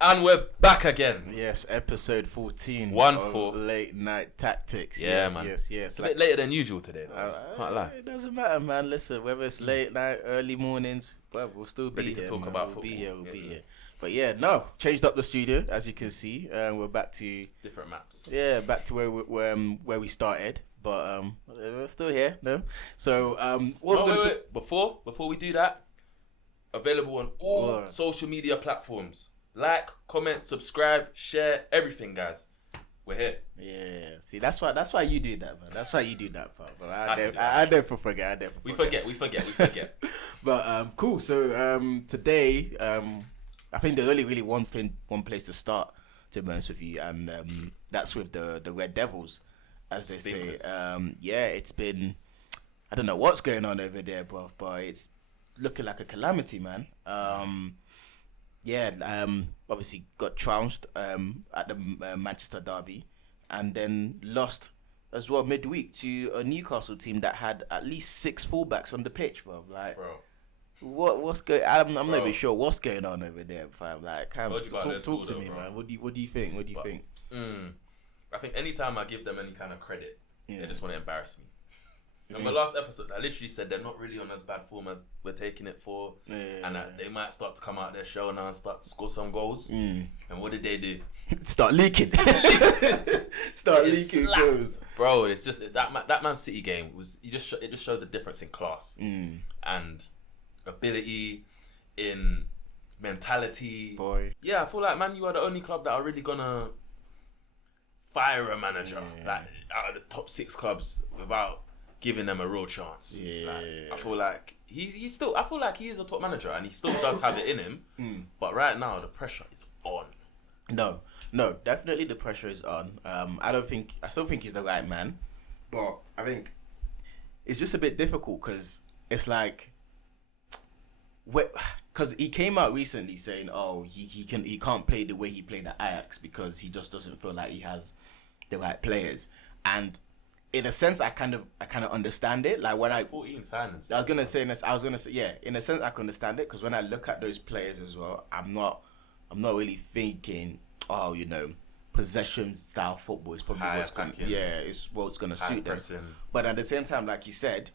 And we're back again. Yes, episode 14 4. Late Night Tactics. Yeah, yes, man. Yes. It's a bit later than usual today, though. Can't lie. It doesn't matter, man. Listen, whether it's late night, early mornings, well, we'll still be Ready here. to talk man. about We'll football. We'll be here. But yeah, no, changed up the studio, as you can see. We're back to Different maps. Yeah, back to where we started. But we're still here, no. So Wait. Before we do that, available on all social media platforms. Like, comment, subscribe, share, everything, guys. We're here. Yeah, see, that's why you do that, man. That's why you do that, part. But I never forget. We forget. But cool. So today, I think there's only really one place to start, to be honest with you, and that's with the Red Devils, as they Stinkers. say. Yeah, it's been, I don't know what's going on over there, bro, but it's looking like a calamity, man. Obviously got trounced at the Manchester derby, and then lost as well midweek to a Newcastle team that had at least 6 fullbacks on the pitch, bro. Like, what's going? I'm not even sure what's going on over there, fam. Like, Kamz, talk to me, man. What do you think? What do you think? I think anytime I give them any kind of credit, they just want to embarrass me. In my last episode, I literally said they're not really on as bad form as we're taking it for, and that they might start to come out their shell now and start to score some goals. And what did they do? Start leaking. Start leaking goals, bro. It's just that Man City game was it just showed the difference in class and ability, in mentality. Boy, yeah, I feel like Man U are the only club that are really gonna fire a manager like out of the top 6 clubs without giving them a real chance. I feel like he's still. I feel like he is a top manager and he still does have it in him. But right now the pressure is on. No, definitely the pressure is on. I still think he's the right man, but I think it's just a bit difficult because it's like, because he came out recently saying, he can't play the way he played at Ajax because he just doesn't feel like he has the right players. And in a sense, I kind of understand it. Like when 14 signings. I was gonna say, yeah. In a sense, I can understand it because when I look at those players as well, I'm not really thinking, possession style football is probably what's gonna suit them. But at the same time, like you said,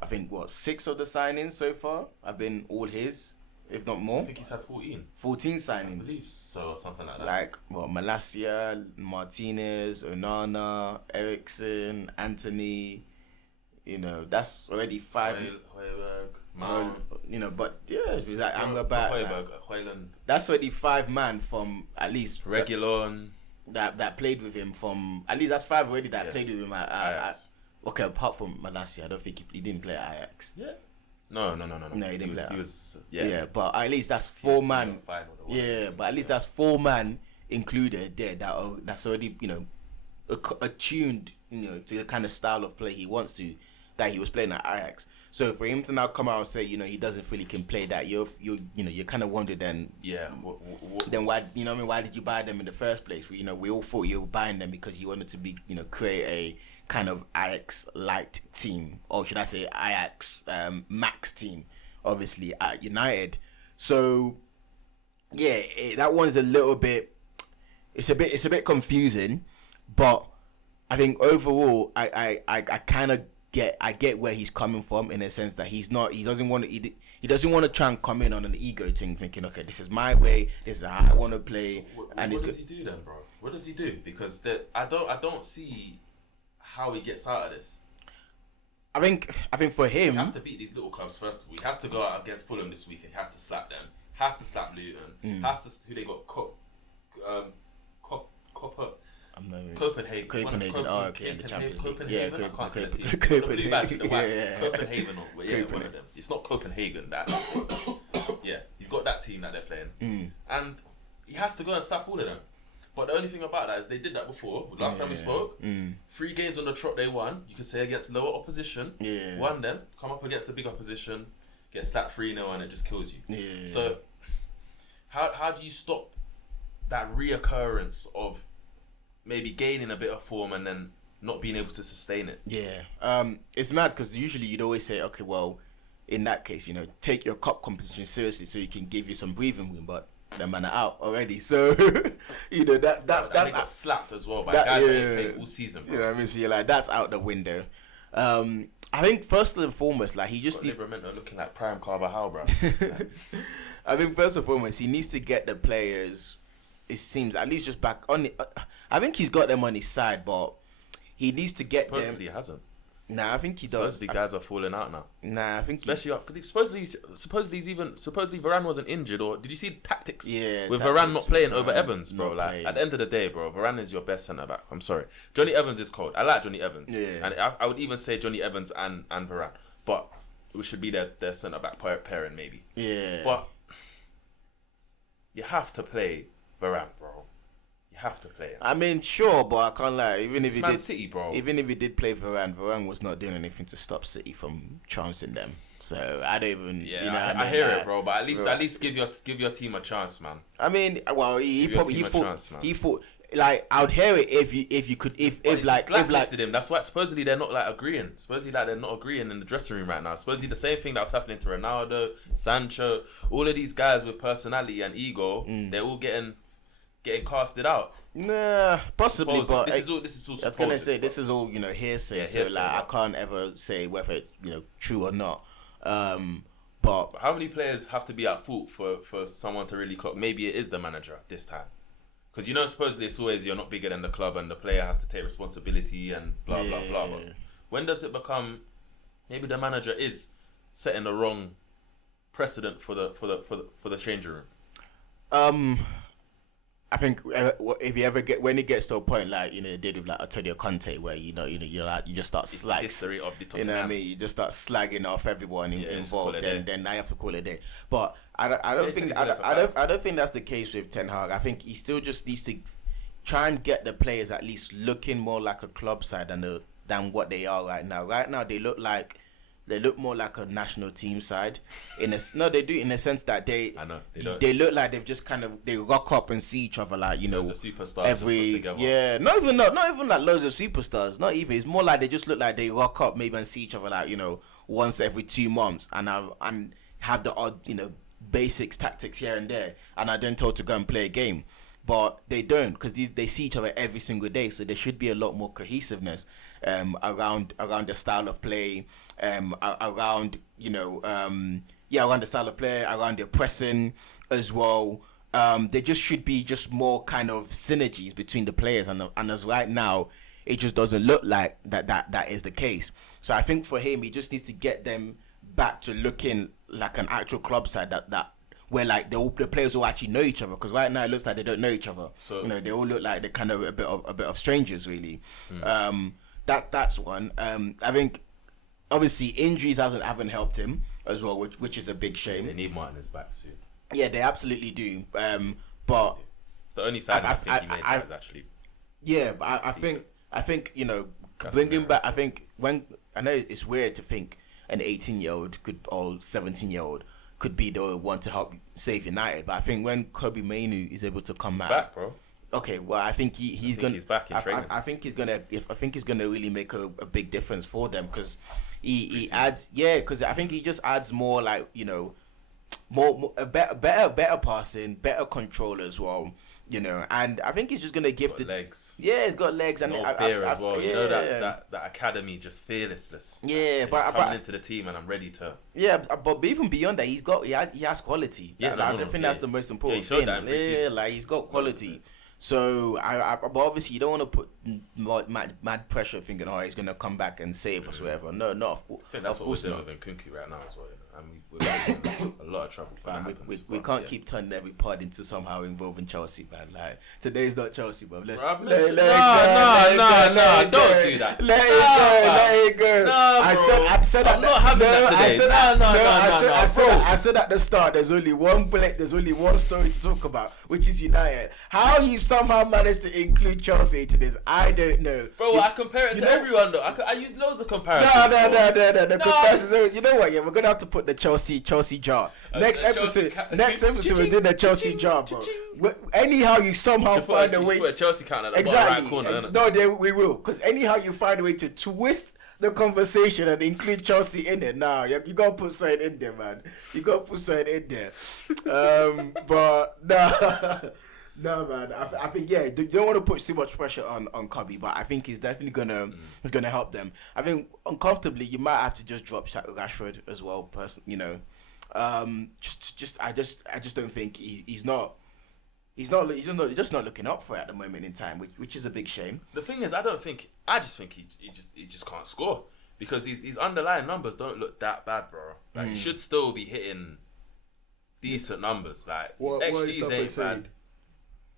I think 6 of the signings so far have been all his, if not more. I think he's had 14. 14 signings. I believe so, or something like that. Like, Malacia, Martinez, Onana, Ericsson, Anthony, that's already 5. Højbjerg, Mount. But yeah, it's like Amrabat. Højlund. That's already 5 man from at least Reguilon. That played with him from, at least that's 5 already that played with him at okay, apart from Malacia, I don't think he didn't play at Ajax. Yeah. No, he didn't play. He was but at least that's 4 man. But at least that's 4 man included there that's already attuned to the kind of style of play he wants to, that he was playing at Ajax. So for him to now come out and say he doesn't feel he can play that, you kind of wonder then. Yeah. Then why why did you buy them in the first place? We all thought you were buying them because you wanted to be create a kind of Ajax light team, or should I say Ajax max team, obviously at United. So yeah, that one's a little bit. It's a bit confusing, but I think overall I kind of get where he's coming from, in a sense that he doesn't want to try and come in on an ego thing, thinking, okay, this is my way, this is how I want to play. So what does he do then, bro? What does he do? Because I don't see how he gets out of this. I think for him, he has to beat these little clubs first of all. He has to go out against Fulham this weekend. He has to slap them. Has to slap Luton. Who they got? Copenhagen. Oh, okay, in the Champions League. Copenhagen. I can't say the team. Copenhagen or one of them. It's not Copenhagen. He's got that team that they're playing, and he has to go and slap all of them. But the only thing about that is they did that before. Last time we spoke, 3 games on the trot they won. You could say against lower opposition. Won them. Come up against a big opposition, get slapped 3-0 and it just kills you. So how do you stop that reoccurrence of maybe gaining a bit of form and then not being able to sustain it? It's mad because usually you'd always say, okay, well, in that case, take your cup competition seriously so you can give you some breathing room. But the man are out already. So you know that's They got slapped as well by that- guys yeah, that ain't played all season, bro. you know what I mean. So you're like, that's out the window. I think first and foremost, like he just needs. Livramento looking like prime Carvajal, bro. I think first and foremost, he needs to get the players. It seems at least just back on. I think he's got them on his side, but he needs to get Supposedly them. he hasn't. Nah, I think he does. Supposedly guys are falling out now. Nah, I think Especially because supposedly Varane wasn't injured, or did you see the tactics? Yeah, with tactics Varane not playing with over Varane Evans, bro. not Like playing. at the end of the day, bro, Varane is your best centre back. I'm sorry, Johnny Evans is cold. I like Johnny Evans, Yeah. and I would even say Johnny Evans and Varane, but it should be their centre back pairing maybe. Yeah. But you have to play Varane, bro. You have to play him. I mean, sure, but I can't lie. Even if he Man did, City, bro. even if he did play Varane was not doing anything to stop City from trouncing them. So I don't even. Yeah, you know what I mean? hear Like, it, bro. But at least give your team a chance, man. I mean, well, he Give your probably team a thought chance, man. he thought like I would hear it if you could if like blacklisted him. That's why supposedly they're not like agreeing. Supposedly like they're not agreeing in the dressing room right now. Supposedly the same thing that was happening to Ronaldo, Sancho, all of these guys with personality and ego. They're all getting casted out. Nah, possibly, but this is all. This is all. I was gonna supposed, say but- this is all hearsay. Yeah, so hearsay, like I but- can't ever say whether it's true or not. But How many players have to be at fault for someone to really clock? Maybe it is the manager this time. Because supposedly it's always you're not bigger than the club and the player has to take responsibility and blah blah blah. Yeah. But when does it become maybe the manager is setting the wrong precedent for the changing room? I think if you ever when it gets to a point like they did with like Antonio Conte, where you're like you just start It's the slagging. history of the You Tottenham. know what I mean? You just start slagging off everyone Yeah, just involved, call it a day. then now you have to call it a day. But I don't He said think he's gonna top I don't think that's the case with Ten Hag. I think he still just needs to try and get the players at least looking more like a club side than what they are right now. Right now they look more like a national team side. They do in the sense that they look like they've just they rock up and see each other like Loads of superstars just put together. not even like loads of superstars. Not even. It's more like they just look like they rock up maybe and see each other like once every 2 months and have the odd basics tactics here and there, and are then told to go and play a game. But they don't, because they see each other every single day. So there should be a lot more cohesiveness around the style of play, around the style of play, around their pressing as well. There just should be just more kind of synergies between the players, and as right now, it just doesn't look like that is the case. So I think for him, he just needs to get them back to looking like an actual club side that where like the players all actually know each other, because right now it looks like they don't know each other. So they all look like they're kind of a bit of strangers really. That's one. I think obviously injuries haven't helped him as well, which is a big shame. They need Martinez back soon. Yeah, they absolutely do. But it's the only side I think he made that is actually. Yeah, but I think bringing back. I think when I know it's weird to think an 18-year-old or 17-year-old could be the one to help save United, but I think when Kobe Mainoo is able to come back, bro. Okay, well, I think he's gonna. He's back in training. I think he's gonna really make a big difference for them, because he adds. Yeah, because I think he just adds more like more better passing, better control as well. And I think he's just gonna give the legs. Yeah, he's got legs and fear as well. Yeah. That academy just fearlessness. Yeah, but coming into the team and I'm ready to. Yeah, but even beyond that, he has quality. Yeah, I think that's the most important thing. Yeah, like he's got quality. So but obviously you don't want to put mad pressure thinking, he's gonna come back and save us, whatever. No, not of course. I think that's what we're doing with Nkunku right now as well. And we're in a lot of trouble. We can't keep turning every pod into somehow involving Chelsea, man. Like today's not Chelsea, bro. Let it go. Don't do that. Let it go. No, I said I'm not having that today. I said at the start, there's only one story to talk about, which is United. How you somehow managed to include Chelsea into this, I don't know. I compare it to everyone though. I use loads of comparisons. No. The comparisons. You know what? Yeah, we're gonna have to put the Chelsea jar. Next episode, we're doing the Chelsea jar, bro. Anyhow, you somehow find a way. Put a Chelsea counter at the Exactly. right corner. No, we will, because anyhow you find a way to twist the conversation and include Chelsea in it. Now you gotta put something in there, man. You gotta put something in there. But no, no, man. I think you don't want to put too much pressure on Cubby, but I think he's definitely gonna help them. I think uncomfortably you might have to just drop Rashford as well. I just don't think he's just not looking up for it at the moment in time, which is a big shame. The thing is, I just think he just can't score because his underlying numbers don't look that bad, bro. Like he should still be hitting decent numbers. Like his XGs ain't bad.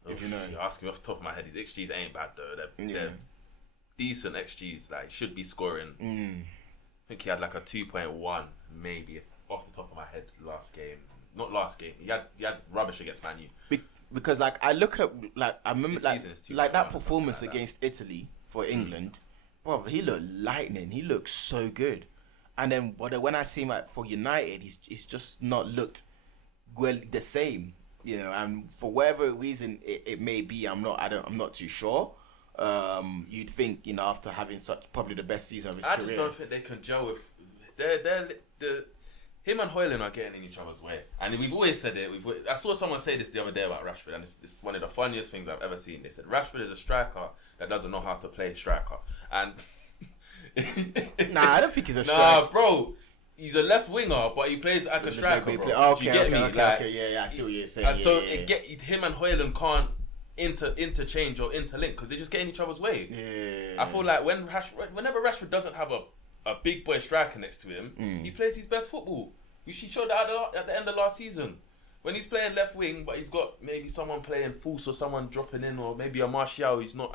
If you're asking me off the top of my head, his XGs ain't bad though. They're decent XGs. Like should be scoring. I think he had like a 2.1 maybe off the top of my head last game. Not last game. He had rubbish against Man U. Because like I look at like I remember like that performance against Italy for England, bro. He looked lightning. He looked so good, and then when I see him for United, he's just not looked well the same, And for whatever reason it may be, I'm not too sure. You'd think after having such probably the best season of his career. I just don't think they can gel with. They're him and Højlund are getting in each other's way, and we've always said it. I saw someone say this the other day about Rashford, and it's one of the funniest things I've ever seen. They said Rashford is a striker that doesn't know how to play striker, and nah, I don't think he's a striker. Nah, bro, he's a left winger, but he plays like a striker, bro. Okay, you get me? Okay, I see what you're saying. And so him and Højlund can't interchange or interlink because they just get in each other's way. Yeah. I feel like whenever Rashford doesn't have a big boy striker next to him, he plays his best football. He showed that at the end of last season. When he's playing left wing, but he's got maybe someone playing false or someone dropping in, or maybe a Martial who's not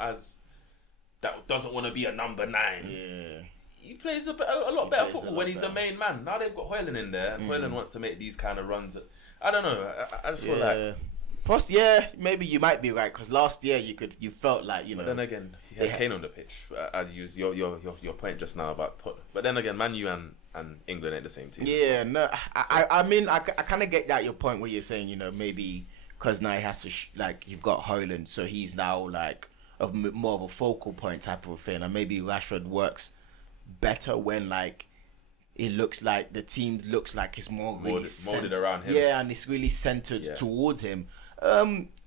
that doesn't want to be a number 9. Yeah. He plays a lot better football when he's the main man. Now they've got Højlund in there, and Højlund wants to make these kind of runs. I don't know. I just feel like... Plus, maybe you might be right because last year you felt like But then again, he had Kane on the pitch. I'd use your point just now about. But then again, Man U and England ain't the same team. Yeah, no, I mean I kind of get that your point where you're saying maybe because now he has to you've got Højlund, so he's now like more of a focal point type of thing, and maybe Rashford works better when it looks like the team looks like it's more really molded around him. Yeah, and it's really centered towards him.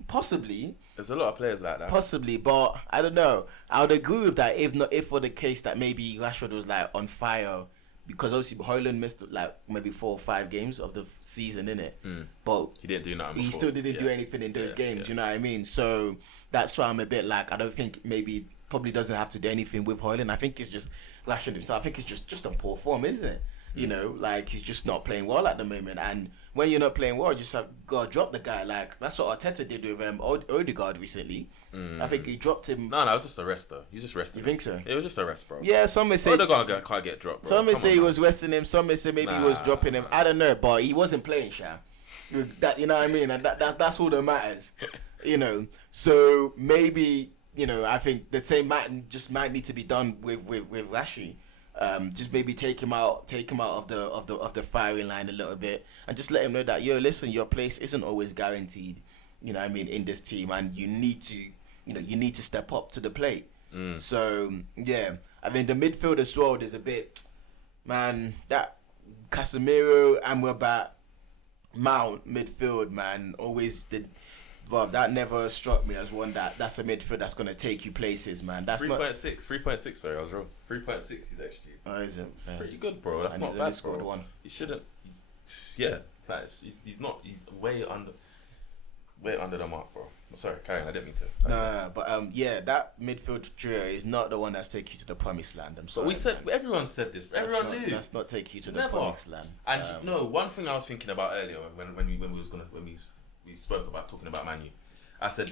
Possibly. There's a lot of players like that. Possibly, but I don't know. I would agree with that if for the case that maybe Rashford was on fire, because obviously Højlund missed maybe 4 or 5 games of the season, innit? But he didn't do nothing. He still didn't do anything in those games. You know what I mean? So that's why I'm a bit I don't think maybe probably doesn't have to do anything with Højlund. I think it's just Rashford himself. I think it's just on poor form, isn't it? He's just not playing well at the moment, and when you're not playing well, you just have got to drop the guy. That's what Arteta did with Odegaard recently. I think he dropped him. No, it was just a rest though. He's just resting. You think so? It was just a rest, bro. Yeah, some may say Odegaard can't get dropped, bro. Some may say he was resting him. Some may say maybe he was dropping him. I don't know, but he wasn't playing, Sha. That you know what I mean, and that's all that matters. So maybe I think the same might need to be done with Rashford. Just maybe take him out of the firing line a little bit, and just let him know that listen, your place isn't always guaranteed. In this team, and you need to step up to the plate. So I mean the midfield as well. There's a bit, man, that Casemiro, Amrabat, Mount midfield, man, always did. Bro, that never struck me as one that's a midfield that's gonna take you places, man. That's 3.6. Sorry, I was wrong. 3.6 is XG. Oh, is it? It's pretty good, bro. That's not bad, bro. One. He shouldn't. He's not. He's way under the mark, bro. Sorry, carry on. I didn't mean to. No, but that midfield trio is not the one that's take you to the promised land. I'm sorry. But everyone said this. Everyone knew. That's not take you to the promised land. And one thing I was thinking about earlier when we spoke about talking about Man U, I said,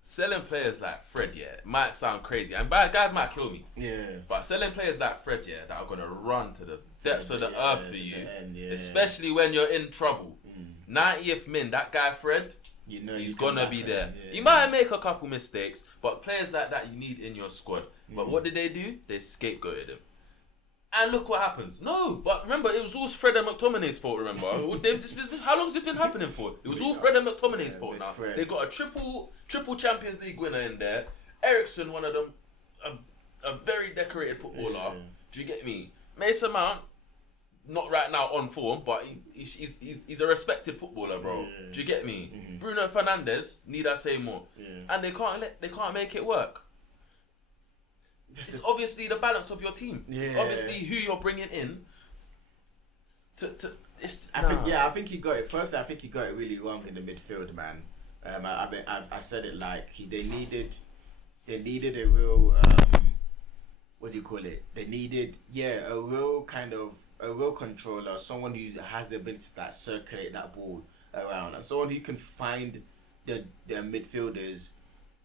selling players like Fred, it might sound crazy, and guys might kill me. Yeah. But selling players like Fred, that are gonna run to the depths of the earth for you, especially when you're in trouble. 90th min, that guy Fred, he's gonna be there. He might make a couple mistakes, but players like that you need in your squad. But what did they do? They scapegoated him. And look what happens. No, but remember, it was all Fred and McTominay's fault, remember? How long has it been happening for? It was all Fred and McTominay's fault now. They got a triple Champions League winner in there. Ericsson, one of them, a very decorated footballer. Yeah. Do you get me? Mason Mount, not right now on form, but he's a respected footballer, bro. Yeah. Do you get me? Mm-hmm. Bruno Fernandes, need I say more? Yeah. And they can't make it work. It's obviously the balance of your team. Yeah. It's obviously who you're bringing in. I think he got it. Firstly, I think he got it really wrong in the midfield, man. I said it like they needed a real what do you call it? They needed a real controller, someone who has the ability to like, circulate that ball around, and someone who can find the midfielders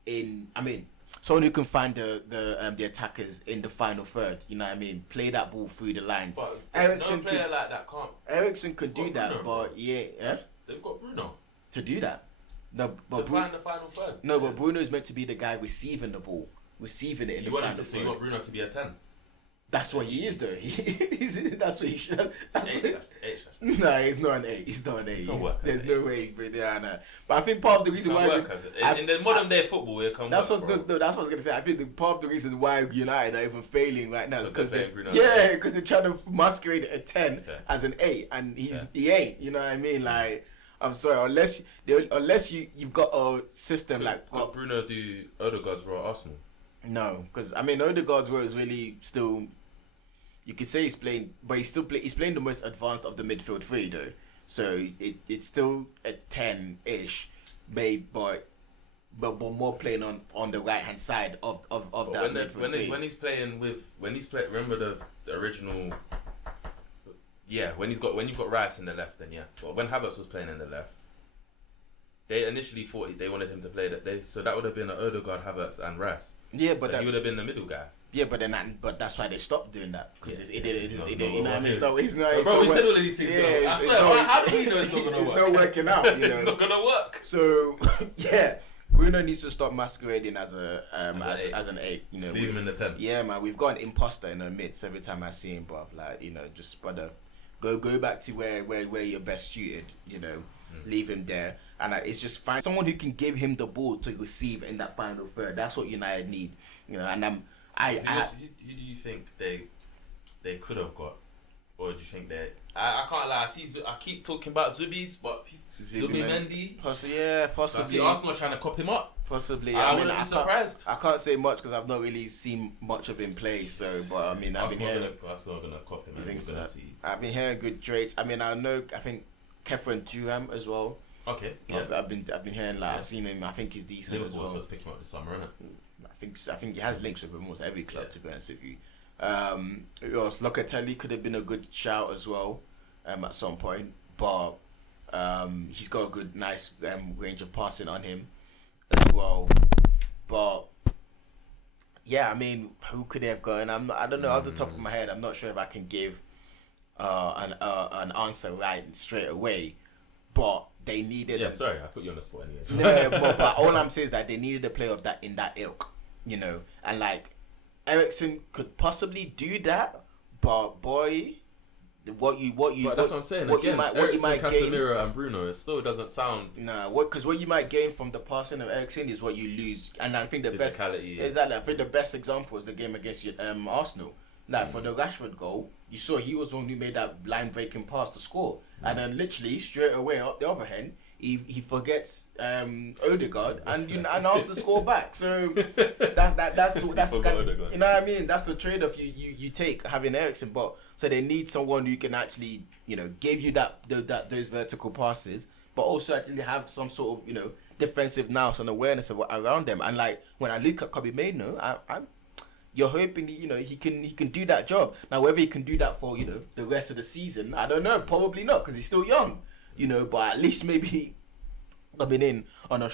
in. I mean, someone who can find the attackers in the final third. You know what I mean? Play that ball through the lines. But Eriksen no player like that can't. Eriksen could do that, Bruno, but they've got Bruno to do that. No, but to find the final third. No, but Bruno is meant to be the guy receiving the ball, receiving it in the final third. So you want Bruno to be a 10? That's what he is, though. That's what he should. That's Eight. No, he's not an 8. He's not an 8. There's no way. But I think part of the reason why in the modern day football, it can that's work, what that's what I was gonna say. I think part of the reason why United are even failing right now is because because they're trying to masquerade a 10 as an 8, and he ain't. You know what I mean? Like, I'm sorry, unless you've got a system like got Bruno do Odegaard's role at Arsenal. No, because I mean Odegaard's role is really still. You could say he's playing, but he's playing the most advanced of the midfield three though. So it's still a 10-ish, maybe, but more playing on the right hand side of that midfield three. When he's playing, remember the original. Yeah, when you've got Rice in the left, then yeah. But when Havertz was playing in the left, they initially thought they wanted him to play so that would have been an Odegaard, Havertz, and Rice. Yeah, but so he would have been the middle guy. Yeah, but that's why they stopped doing that because it didn't. You know, it's not. Bro, we said all of these things. Yeah, I swear. How do we know it's not gonna work? It's not working out. You know, it's not gonna work. So yeah, Bruno needs to stop masquerading as an 8. You know, leave him in the 10. Yeah, man, we've got an imposter in our midst every time I see him, bruv. Like, you know, just brother, go back to where you're best suited. You know, leave him there, and it's just find someone who can give him the ball to receive in that final third. That's what United need. You know, and who do you think they could have got, or do you think they? I can't lie. I keep talking about Zubis, but Zubimendi. Possibly. Arsenal are trying to cop him up. Possibly. I wouldn't be surprised. I can't say much because I've not really seen much of him play. So, but I mean, I've been hearing. Arsenal are gonna cop him. I think so. I've been hearing good traits. I mean, I think Kefren Thuram as well. Okay. Yeah. I've been hearing I've seen him. I think he's decent Liverpool as well. Liverpool's supposed to pick him up this summer, isn't it? I think he has links with almost every club, to be honest with you. Locatelli could have been a good shout as well at some point, but he's got a good, nice range of passing on him as well. But yeah, I mean, who could they have gone? I don't know off the top of my head. I'm not sure if I can give an answer right straight away, but they needed. Yeah, sorry, I put you on the spot anyways. No, but all I'm saying is that they needed a player of that in that ilk, you know, and like Eriksen could possibly do that, but boy, what you. But that's what I'm saying. What again, you might Casemiro and Bruno, it still doesn't sound. Nah, what you might gain from the passing of Eriksen is what you lose, and I think the best. Exactly, I think the best example is the game against Arsenal. Like for the Rashford goal, you saw he was the one who made that line breaking pass to score, and then literally straight away up the other hand, he forgets Odegaard and asks to score back. So that's you know what I mean. That's the trade off you take having Eriksen, but so they need someone who can actually give you those vertical passes, but also actually have some sort of defensive nous and awareness around them. And like when I look at Kobe Mainoo, you're hoping he can do that job. Now whether he can do that for the rest of the season, I don't know. Probably not because he's still young. But at least maybe coming in on a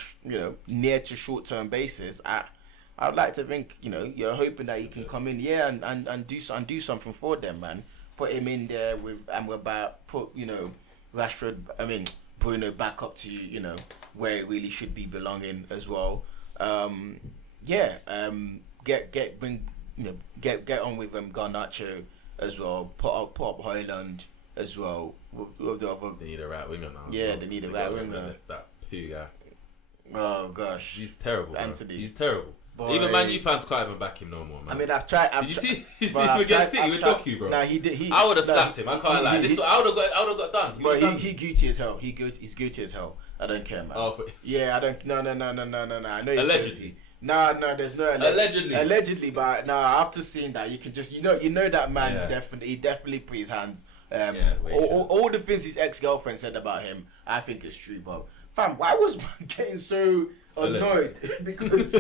near to short term basis. I'd like to think you're hoping that he can come in and do something for them, man. Put him in there with put Rashford. I mean Bruno back up to where it really should be belonging as well. Get on with Garnacho as well. Put up Højlund as well. With the other. They need a right winger now. Yeah, they need a right winger. That poo guy. Oh gosh, he's terrible. Anthony. He's terrible. Boy. Even Man U fans can't even back him no more, man. I mean, I've tried. Did you see? But Against City with Doku, bro. Nah, he did. I would have slapped him. I can't lie. I would have got done. He guilty as hell. He's guilty as hell. I don't care, man. Oh, yeah, I don't. No. I know he's allegedly. guilty. No, there's no allegedly, but no. After seeing that, you can just you know that man definitely put his hands. All the things his ex-girlfriend said about him, I think it's true, but fam, why was man getting so annoyed because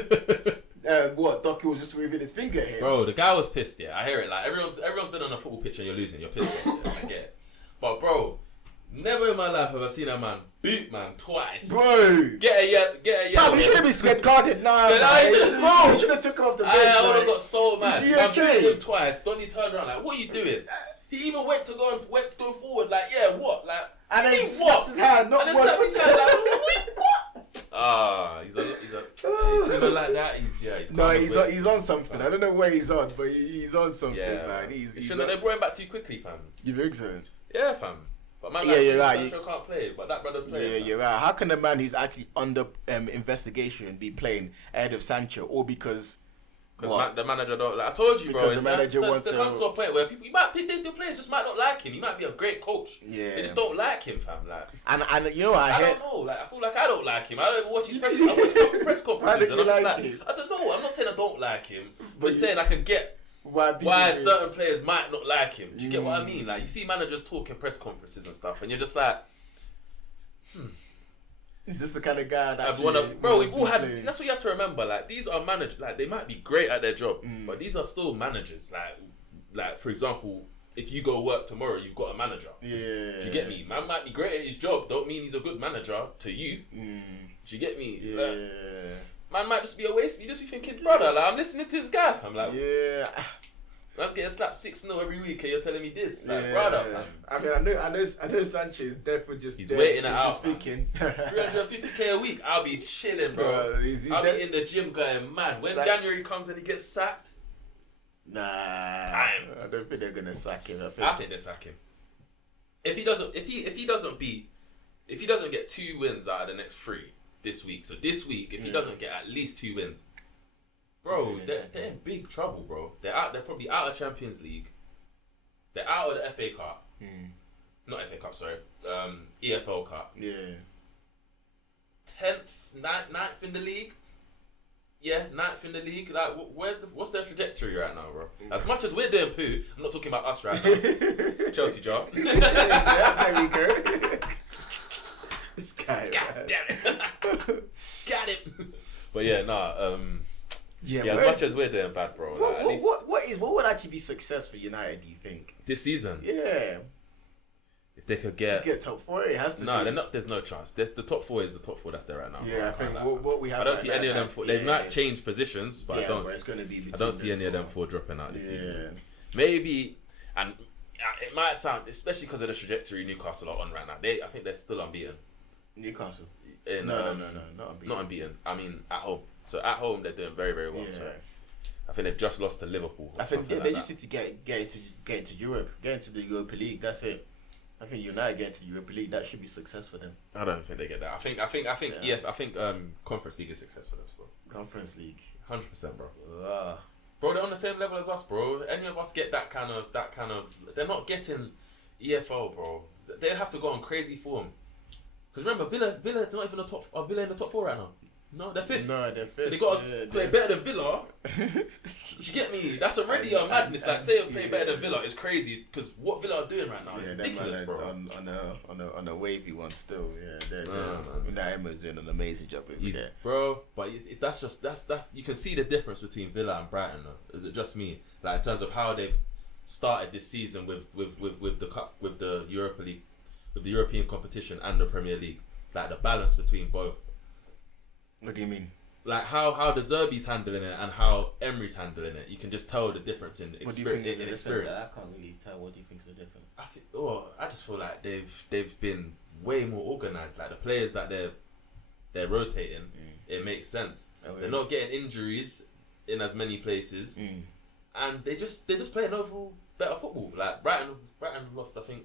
Doku was just waving his finger at him? Bro, the guy was pissed. Yeah, I hear it. Like everyone's been on a football pitch and you're losing. You're pissed. Yeah, I get it. But bro, never in my life have I seen a man boot man twice. Bro, get a yellow. Fam, he should have been red carded. Nah, bro, he should have took off the bench. I would have got so mad. Is he Man okay? booted him twice. Donny turned around like, what are you doing? He even went to go forward like, yeah, what? Like, and then slapped his hand. Not and then what? slapped his hand like, what? Ah, he's even like that. He's on something. Fam. I don't know where he's on, but he's on something, man. He's they brought him back too quickly, fam. You think so? Yeah, fam. But man, you're right. Sancho can't play, but that brother's playing. Yeah, you're right. How can a man who's actually under investigation be playing ahead of Sancho, or because the manager don't like? I told you, because bro. The manager wants to come to a point where the players just might not like him. He might be a great coach. Yeah, they just don't like him, fam. Like, and you know what? I don't know. Like, I feel like I don't like him. I don't watch his press conferences. Why don't you like him? I don't know. I'm not saying I don't like him, but saying I can get why certain certain players might not like him. Do you get what I mean? Like, you see managers talking press conferences and stuff, and you're just like, Is this the kind of guy that we've all had. That's what you have to remember. Like, these are managers. Like, they might be great at their job, but these are still managers. Like for example, if you go work tomorrow, you've got a manager. Yeah. Do you get me? Man might be great at his job. Don't mean he's a good manager to you. Do you get me? Yeah. Like, man might just be a waste. You just be thinking, brother, like, I'm listening to this guy. I'm like, yeah. Man's getting slapped 6-0 every week, and you're telling me this, like, brother, fam. I mean, I know Sanchez definitely just he's waiting it out. Just thinking 350k a week, I'll be chilling, bro. I'll be in the gym going mad. When January comes and he gets sacked, nah, I don't think they're gonna sack him. I think they sack him. If he doesn't get 2 wins out of the next 3 this week, so this week, if he doesn't get at least 2 wins. Bro, they're in big trouble, bro. They're probably out of Champions League. They're out of the FA Cup. Not FA Cup, sorry. EFL Cup. Yeah. 10th, 9th in the league. Yeah, 9th in the league. Like, what's their trajectory right now, bro? As much as we're doing poo, I'm not talking about us right now. Chelsea jar. There we go. This guy. God damn it. Got him. But yeah, yeah, as much as we're doing bad, bro. What would actually be success for United, do you think? This season? Yeah. If they could just get top 4, it has to be. They're not. There's no chance. The top 4 is the top 4 that's there right now. Yeah, I think what we have. I don't see any of them. They might change positions, but I don't. It's going to be. I don't see any of them 4 dropping out this season. Maybe, and it might sound, especially because of the trajectory Newcastle are on right now. I think they're still unbeaten. Newcastle. No, not unbeaten. Not unbeaten. I mean, at home. So at home they're doing very, very well. Yeah. So I think they've just lost to Liverpool. I think they just need to get into Europe, get into the Europa League. That's it. I think United get into the Europa League. That should be success for them. I don't think they get that. I think Conference League is success for them still. Conference League. 100%, bro. Bro, they're on the same level as us, bro. Any of us get that kind of. They're not getting EFL, bro. They have to go on crazy form. Because remember, Villa is not even Villa in the top 4 right now. No, they're 5th. No, they're 5th. So they got to play better than Villa. You get me? That's already a madness. Like, saying play better than Villa is crazy because what Villa are doing right now is ridiculous, bro. On a wavy one still. Yeah, they're Emma's doing an amazing job over there, bro. But that's you can see the difference between Villa and Brighton. Though. Is it just me? Like, in terms of how they've started this season with the cup, with the Europa League, with the European competition and the Premier League. Like, the balance between both. What do you mean? Like how the Zerbi's handling it and how Emery's handling it. You can just tell the difference in experience. What do you think is the difference? I can't really tell. What do you think is the difference? I just feel like they've been way more organised. Like, the players that they're rotating, it makes sense. They're not getting injuries in as many places, and they're just playing overall better football. Like Brighton lost, I think,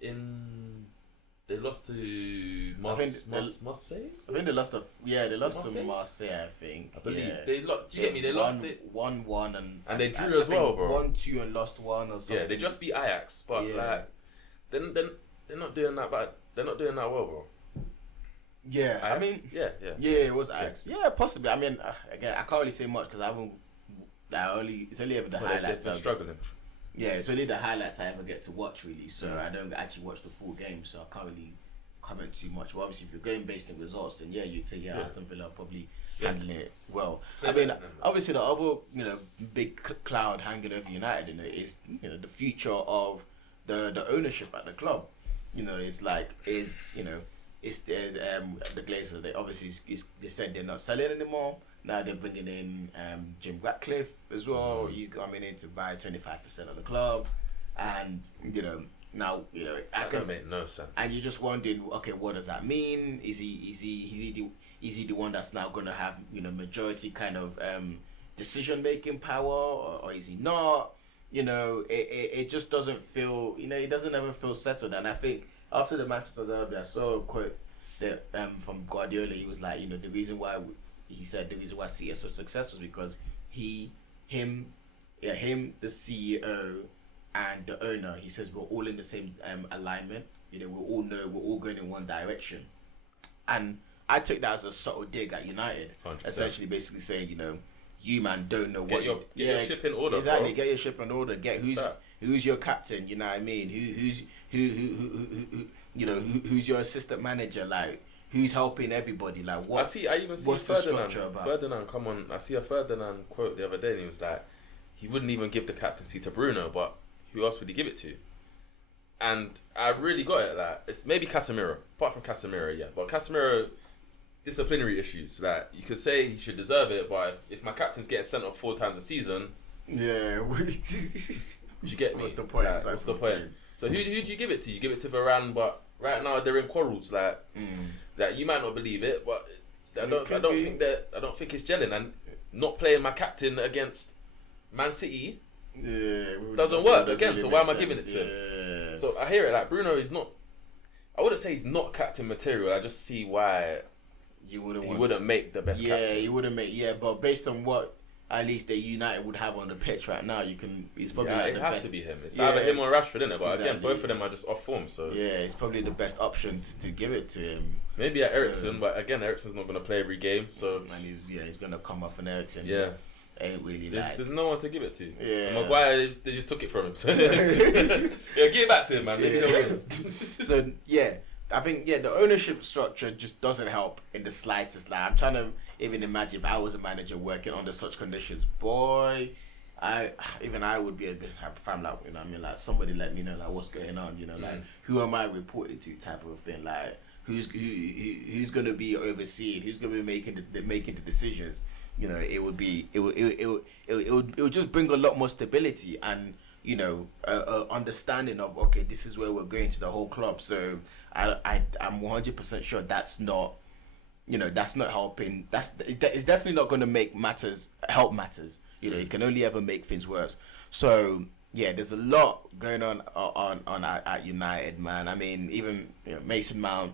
in They lost to Marseille. I think they lost to Marseille? Marseille. I think. I believe Yeah. do you get me? They lost it 1-1 and they drew as well, bro. 1-2 and lost 1 or something. Yeah, they just beat Ajax, but like, then they're not doing that bad. They're not doing that well, bro. Yeah, Ajax? I mean, yeah, it was Ajax. Yeah, possibly. I mean, again, I can't really say much because I haven't. It's only ever the highlights. They've been struggling. Yeah, it's only the highlights I ever get to watch, really. So I don't actually watch the full game, so I can't really comment too much. But obviously, if you're going based on results, then you'd say Aston Villa are probably handling it well. I mean, obviously, the other big cloud hanging over United, is the future of the ownership at the club. It's like there's the Glazers. They obviously they said they're not selling anymore. Now they're bringing in Jim Ratcliffe as well. He's coming in to buy 25% of the club, and now that don't make no sense. And you're just wondering, okay, what does that mean? Is he the one that's now going to have majority kind of decision making power, or is he not? It just doesn't feel it doesn't ever feel settled. And I think after the Manchester derby, I saw a quote that from Guardiola. He was like, the reason why. He said the reason why City is so successful is because him, the CEO and the owner. He says we're all in the same alignment. We all know we're all going in one direction. And I took that as a subtle dig at United, 100%. Essentially, basically saying, you man don't know get your ship in order. Exactly, bro. get your ship in order. Get who's your captain. You know what I mean? Who's your assistant manager? Like. Who's helping everybody? Like what? I even see Ferdinand come on. I see a Ferdinand quote the other day, and he was like, he wouldn't even give the captaincy to Bruno, but who else would he give it to? And I really got it. Like, it's maybe Casemiro, apart from Casemiro, yeah. But Casemiro, disciplinary issues. Like, you could say he should deserve it, but if my captain's getting sent off 4 times a season, yeah, you get me? What's the point? Like, what's the point? So who do you give it to? You give it to Varane, but right now they're in quarrels. Like you might not believe it, but I don't think it's gelling. And not playing my captain against Man City doesn't work again. Really so why am I sense. giving it to him? So I hear it. Like Bruno is not. I wouldn't say he's not captain material. I just see why he wouldn't make the best captain. Yeah, he wouldn't make. Yeah, but based on what at least the United would have on the pitch right now, he's probably it has to be him. It's either him or Rashford, isn't it? But again, both of them are just off form. So yeah, it's probably the best option to give it to him. Maybe at Eriksen, but again, Eriksen's not going to play every game. So and he's going to come off an Eriksen. Yeah. Ain't really there's no one to give it to. Yeah. And Maguire, they just took it from him. So yeah, give it back to him, man. Maybe he'll win. So yeah, I think the ownership structure just doesn't help in the slightest. Like I'm trying to even imagine if I was a manager working under such conditions, boy. I would be a bit fam, like like somebody let me know like what's going on, like who am I reporting to type of thing, like who's gonna be overseeing, who's gonna be making the decisions. It would just bring a lot more stability and understanding of, okay, this is where we're going to the whole club. So I'm 100% sure that's not helping. It's definitely not going to help matters. It can only ever make things worse. So yeah, there's a lot going on at United, man. I mean, even Mason Mount.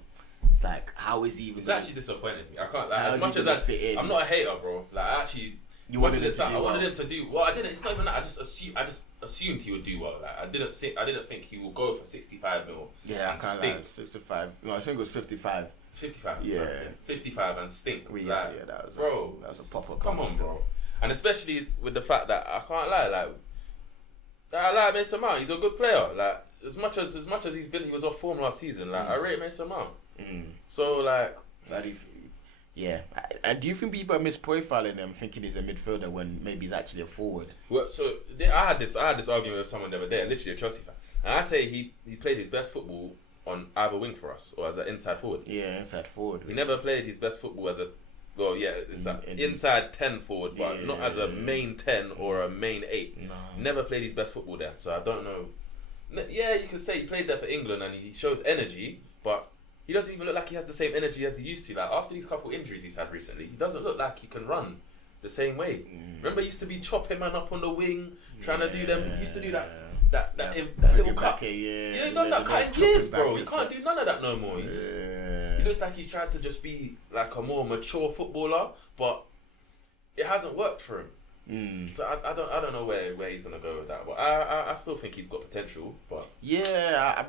It's like, how is he even? It's actually disappointing me. I can't. Like, as much as I'm not a hater, bro. Like, I actually. I wanted him to do well. I didn't. It's not even that. I just assumed he would do well. Like, I didn't think he would go for 65 mil. Yeah, I can't lie. 65. No, I think it was 55. 55. Yeah. Sorry, 55 and stink. That was a proper. Come on, bro. And especially with the fact that I can't lie. I like Mason Mount. He's a good player. Like as much as he was off form last season. Like I rate Mason Mount. So like. Yeah, and do you think people are misprofiling him, thinking he's a midfielder when maybe he's actually a forward? Well, so I had this argument with someone the other day, literally a Chelsea fan, and I say he played his best football on either wing for us or as an inside forward. Yeah, inside forward. He never played his best football as inside 10 forward, but not as a main 10 or a main 8. No. Never played his best football there, so I don't know. Yeah, you could say he played there for England and he shows energy, but he doesn't even look like he has the same energy as he used to. Like after these couple injuries he's had recently, he doesn't look like he can run the same way. Remember, he used to be chopping man up on the wing, trying to do them. He used to do that that Bring little it cut. back here, Yeah, he done that cut in years, bro. He It's can't do none of that no more. He's just, he looks like he's trying to just be like a more mature footballer, but it hasn't worked for him. So I don't know where he's gonna go with that, but I still think he's got potential. But yeah, I'm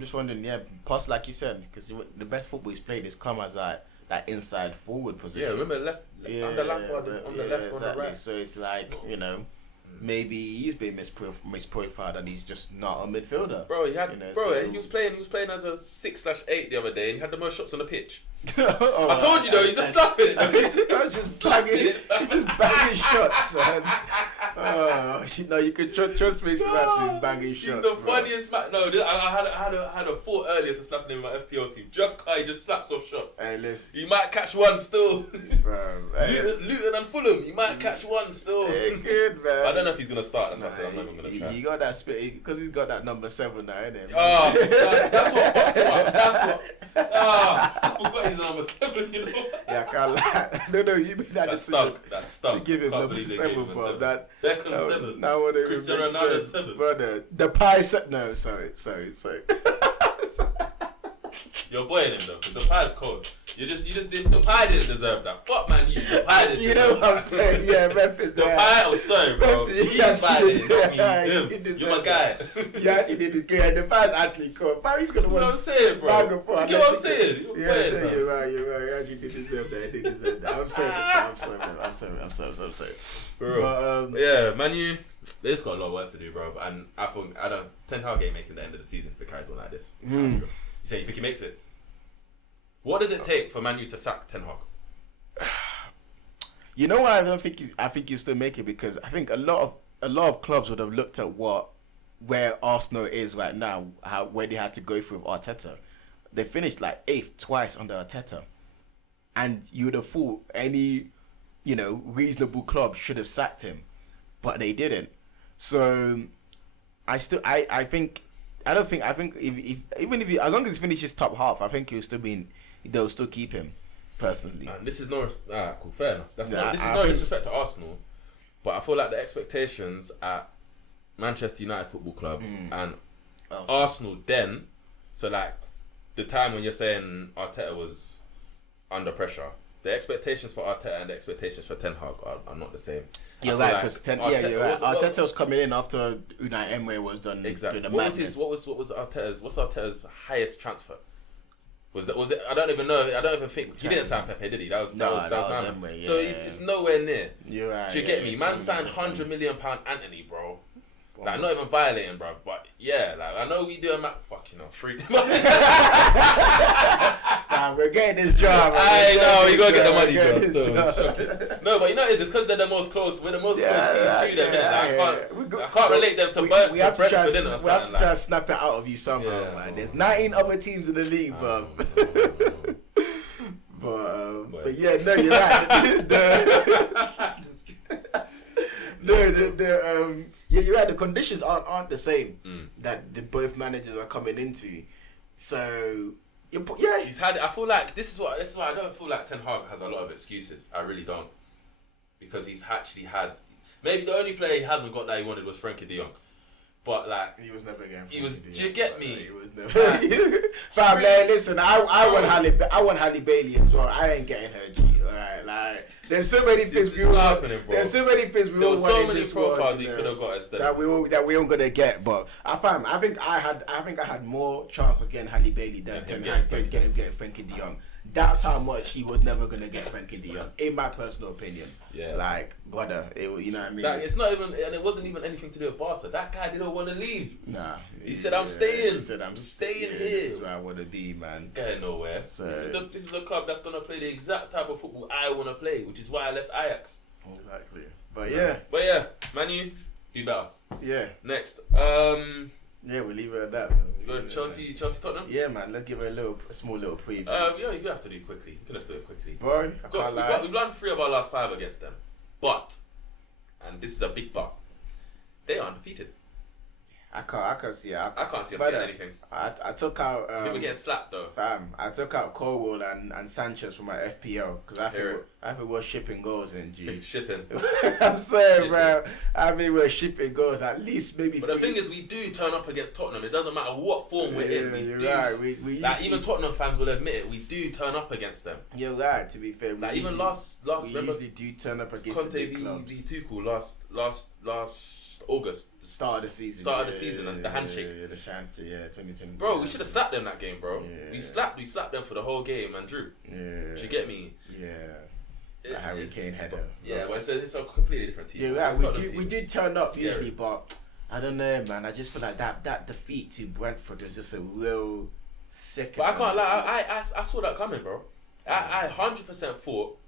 just wondering. Yeah, pass like you said, because the best football he's played has come as that inside forward position. yeah, remember left under Lampard is on the left, exactly. on the right. So it's like, you know, maybe he's been misprofiled and he's just not a midfielder. Bro, he had, You know, bro, so- he was playing as a 6/8 the other day, and he had the most shots on the pitch. Oh, I told you though, he's just slapping it. He's just banging shots, man. Oh, you could trust me, to be banging shots. He's the bro. funniest man. No, I had a thought earlier to slap him in my FPL team. Just cause he just slaps off shots. Hey, listen, You might catch one still. bro. Hey, Luton and Fulham, you might catch one still. hey, good, man. I don't know if he's gonna start. That's why I said I'm not even gonna try. He got that spit because he's got that number 7 now, innit? Oh, that's what fucked him up. That's what. I forgot he's number 7. You know. Yeah, I can't lie. No, you made that That's decision stuck. That's stuck. to give him Can't number believe they 7, gave him a bro. 7. That Beckham 7. Now what Cristiano Ronaldo 7. brother. The pie set. No, sorry. You're boying him though, because the pie's cold. You just the pie didn't deserve that. Fuck man, the pie didn't. You know deserve what I'm that. saying? Yeah, Memphis. The pie, I'm sorry, bro. Memphis, He's violating, not me. yeah, he Him. did You're deserve my guy. You actually did this game. The pie's actually cool. Fire, he's gonna You know want what I'm saying, bro? bag You of fun. get what I'm saying? You're Yeah, boying, no, man. you're right. You actually did deserve that. He did deserve that. I'm sorry. I'm sorry. Bro. But, Yeah, Manu, they just got a lot of work to do, bro. And I don't. Ten Hag ain't making the end of the season if it carries on like this. You think he makes it? What does it take for Manu to sack Ten Hag? you know why I don't think I think you still make it, because I think a lot of clubs would have looked at where Arsenal is right now, where they had to go through with Arteta. They finished like 8th twice under Arteta, and you would have thought any, reasonable club should have sacked him, but they didn't. So I think if as long as he finishes top half, I think they'll still keep him, personally. And this is no cool, fair enough. This is I no think- disrespect to Arsenal, but I feel like the expectations at Manchester United Football Club and Arsenal then, so like the time when you're saying Arteta was under pressure, the expectations for Arteta and the expectations for Ten Hag are not the same. You're right, because you're right. Arteta was coming in after Unai Emery was done Exactly. doing the madness. What's Arteta's highest transfer? Was it? I don't even know. I don't even think he didn't sign Pepe, did he? That was Emery. Emery, So yeah. it's nowhere near. You're right. Do you get me? it's Man only signed different. £100 million Anthony, bro. Like, not even violating, bro. But yeah, like I know we do a free. Nah, we're getting this job. I know, you gotta get the money, We're bro. getting So this job. shocking. No, but it's because they're the most close. We're the most Yeah, close team to them. yeah. I can't relate them to Brentford We have to try or we have to something try to like. snap it out of you somehow, Yeah, man. no, There's no. 19 other teams in the league, bro. But yeah, no, you're right. You're right. The conditions aren't the same that both managers are coming into. So He's had. I feel like this is why I don't feel like Ten Hag has a lot of excuses. I really don't, because he's actually had. Maybe the only player he hasn't got that he wanted was Frankie De Jong, but like he was never getting. he was. Do you get me? He was never. Fam, man, listen, I want Halle Bailey as well. I ain't getting her G. Alright, like there's so many things we all want. There's so many things we There all were want so in many this world, profiles he could have got instead. that we all gonna get. But I think I had more chance of getting Halle Bailey than getting Frankie De Jong. That's how much he was never gonna get Frankie De Jong, in my personal opinion. Yeah. Like brother, you know what I mean? It's not even, and it wasn't even anything to do with Barca. That guy didn't want to leave. Nah. He said, "I'm staying. He said, "I'm staying here. here." This is where I want to be, man." Going nowhere. So- This is a club that's gonna play the exact type of football I want to play, which is why I left Ajax. Exactly. But yeah, Manu, do better. yeah, Next, yeah. We leave it at that, man. you got Chelsea, Tottenham. Yeah, man. Let's give it a small little preview. Yeah, you have to do it quickly. You can just do it quickly. Boy, I can't lie. We've won 3 of our last 5 against them, but, and this is a big but, they are undefeated. I can't see it. I can't see us getting anything. I took out. People getting slapped though. Fam, I took out Colwell and Sanchez from my FPL because I think we're shipping goals in G. Shipping. I'm sorry, bro. I mean, we're shipping goals at least maybe. But the thing is, we do turn up against Tottenham. It doesn't matter what form we're in. You're right. We like even Tottenham fans will admit it. We do turn up against them. You're right. To be fair, like even last we usually do turn up against Conte the big clubs. Tuchel last August. The start of the season. And the handshake. The handshake. 2020. Bro, we should have slapped them that game, bro. Yeah. We slapped them for the whole game and drew. Yeah. Do you get me? Yeah. Harry Kane header. Yeah, well, it's a completely different team. Yeah, right. We did turn up usually, but I don't know, man. I just feel like that defeat to Brentford was just a real sick. But I can't lie, I saw that coming, bro. I 100% thought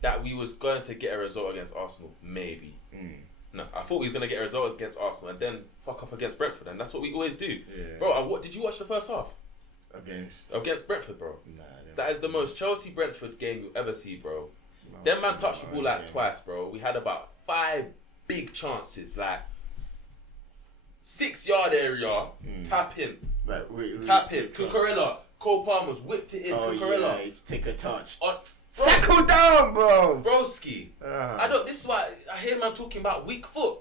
that we was going to get a result against Arsenal, maybe. No, I thought we was going to get a result against Arsenal and then fuck up against Brentford, and that's what we always do. Yeah. Bro, what did you watch the first half? Against Brentford, bro. Nah, that is the most Chelsea-Brentford game you'll ever see, bro. Them man touched the ball like twice, bro. We had about 5 big chances, like 6-yard area, tap in. Tap in. Cucurella. Cole Palmer's whipped it in. Cucurella. Yeah, it's take a touch. Settle down, bro. Broski. This is why I hear man talking about weak foot.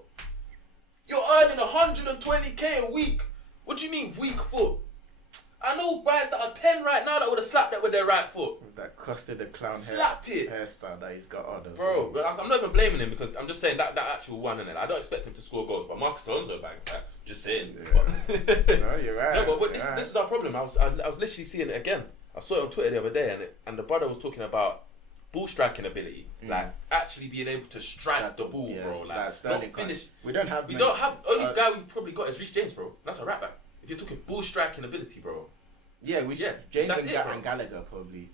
You're earning 120k a week. What do you mean weak foot? I know guys that are 10 right now that would have slapped that with their right foot. That costed the clown hairstyle that he's got on. Bro, I'm not even blaming him because I'm just saying that actual one in it. I don't expect him to score goals, but Marcus Alonso bangs that. Just saying. Yeah. No, you're right. No, but this is our problem. I was literally seeing it again. I saw it on Twitter the other day, and the brother was talking about ball striking ability, like actually being able to strike the ball, bro. Like not finish. We don't have. Only guy we've probably got is Reece James, bro. That's a right back. If you're talking ball striking ability, bro. Yeah, James and Gallagher probably.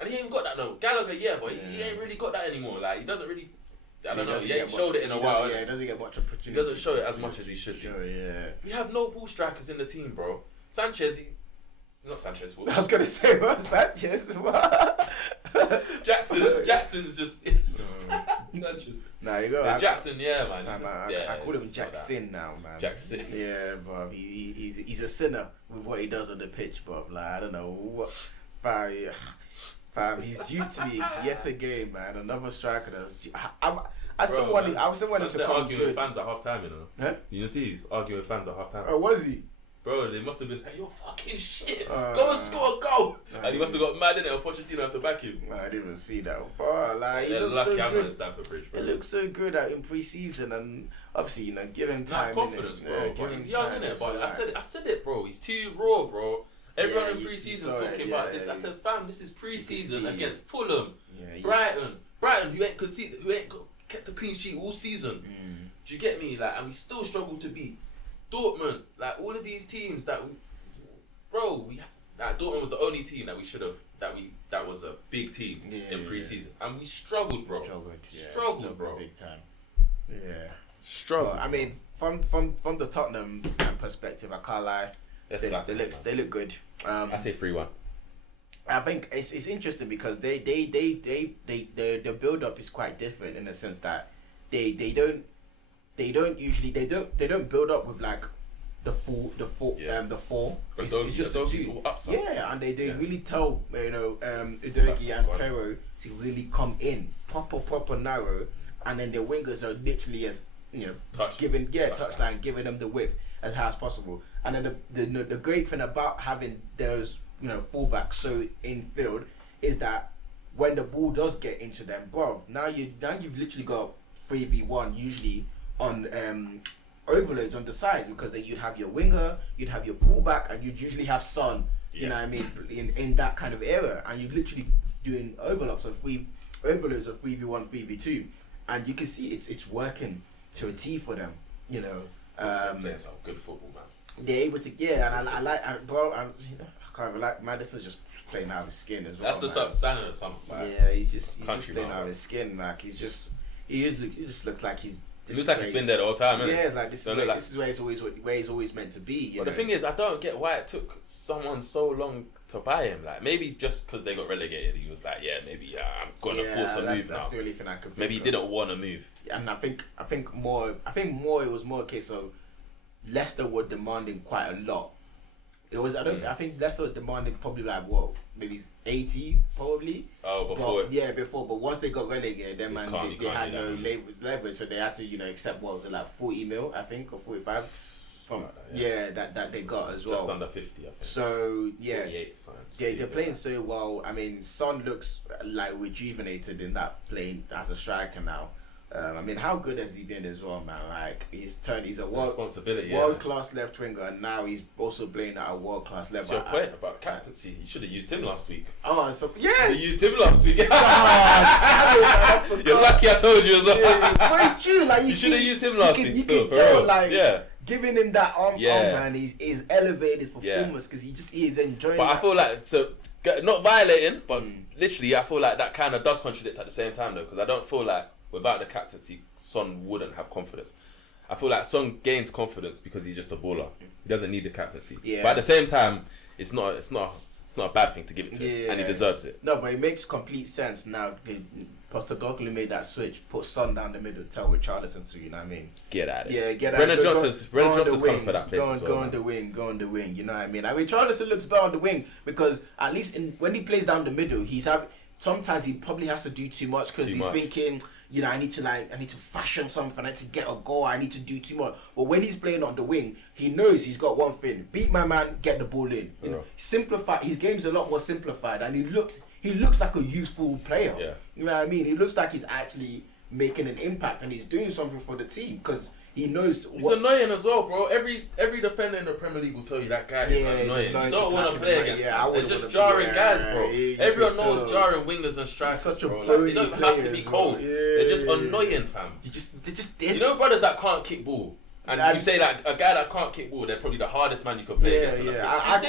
And he ain't got that no. Gallagher, but he ain't really got that anymore. Like he doesn't really. I don't know. He ain't showed it in a while. Yeah, he doesn't get much opportunity. He doesn't show it as much as he should. Sure, yeah. We have no ball strikers in the team, bro. Sanchez, not Sanchez. I was gonna say, what Sanchez? What? Jackson's just Sanchez. Nah, you go. Jackson, man. I call him Jackson now, man. Jackson. Yeah, bro. He's a sinner with what he does on the pitch, bro. Like I don't know what. Fam, he's due to me yet again, man. Another striker that's. I still want him to come arguing with fans at half time, you know. Huh? You see, he's arguing with fans at half time. Oh, was he? Bro, they must have been like, you're fucking shit. Go and score a goal. And he must have got mad in it and Pochettino have to back him. I didn't even see that. Bro, like, he looks so good. At Stamford Bridge, bro. He looks so good in pre-season, and obviously, give him time. Confidence, bro. But he's young, innit? But I said it, bro. He's too raw, bro. Everyone in pre-season's talking about this. I said, fam, this is pre-season against Fulham, Brighton, who ain't kept a clean sheet all season. Do you get me? Like, and we still struggle to beat Dortmund. Like all of these teams Dortmund was the only team that we should have. That was a big team in pre-season, and we struggled, bro. Struggled, bro. Big time. Yeah. Struggled. Well, I mean, from the Tottenham perspective, I can't lie. They look good. I say 3-1. I think it's interesting because the build up is quite different in the sense that they don't build up with like the four. It's just the two. Yeah, and they really tell Udogie and Pero to really come in proper narrow, and then the wingers are literally as touchline, giving them the width as high as possible. And then the great thing about having those fullbacks so in field is that when the ball does get into them, bro, now you've literally got 3v1 usually on overloads on the sides, because then you'd have your winger, you'd have your fullback, and you'd usually have Son. You know what I mean? In that kind of era, and you're literally doing overloads of 3v1, 3v2, and you can see it's working to a T for them. Playing some good football, man. They're able to, and I like, I can't even like, Madison's just playing out of his skin as well. That's the sign of something. Yeah, he's just playing out of his skin. Like he just looks like he's. It looks like he's been there the whole time, innit? Yeah, it's like this is where he's always meant to be. But the thing is, I don't get why it took someone so long to buy him. Like maybe just because they got relegated, he was like, I'm going to force a move now. That's the only thing I could think. Maybe he didn't want to move. And I think more it was more a case of Leicester were demanding quite a lot. It was I think Leicester were demanding probably like maybe 80 probably. Oh, before. Before. But once they got relegated, then man they had no leverage, so they had to accept what was it, like 40 mil I think, or 45 from that they got as well. Just under 50 I think. So 48 signs. Yeah, they're playing so well. I mean, Son looks like rejuvenated in that playing as a striker now. I mean, how good has he been as well, man? Like, he's a world class left winger, and now he's also playing at a world class level. What's your point about captaincy? You should have used him last week. Oh, so yes, you used him last week. God, you're lucky I told you as well. Yeah, but it's true. Like you should have used him last week. You can tell, giving him that arm, man, he's elevated his performance because he's enjoying. But I feel like not violating, but literally, I feel like that kind of does contradict at the same time though, because I don't feel like without the captaincy, Son wouldn't have confidence. I feel like Son gains confidence because he's just a baller. He doesn't need the captaincy. Yeah. But at the same time, it's not a bad thing to give it to him, and he deserves it. No, but it makes complete sense now. Postecoglou made that switch, put Son down the middle, tell Richarlison to, you know what I mean? Get at it. Yeah, get at Brennan it. Johnson's coming for that place as well. Go on the wing, you know what I mean? I mean, Richarlison looks better on the wing because at least when he plays down the middle, sometimes he probably has to do too much because he's thinking, you know, I need to fashion something, I need to get a goal, I need to do too much. But when he's playing on the wing, he knows he's got one thing: beat my man, get the ball in. You know, simplify. His game's a lot more simplified, and he looks like a useful player. Yeah. You know what I mean? He looks like he's actually making an impact and he's doing something for the team because he knows. He's annoying as well, bro. Every defender in the Premier League will tell you that guy is annoying. You don't want to play against him. They're just jarring guys, bro. Everyone knows jarring wingers and strikers, such a bro. Like, they don't have to be cold. They're just annoying, fam. They just did. You know, brothers that can't kick ball. And you say that a guy that can't kick ball, they're probably the hardest man you can play against. They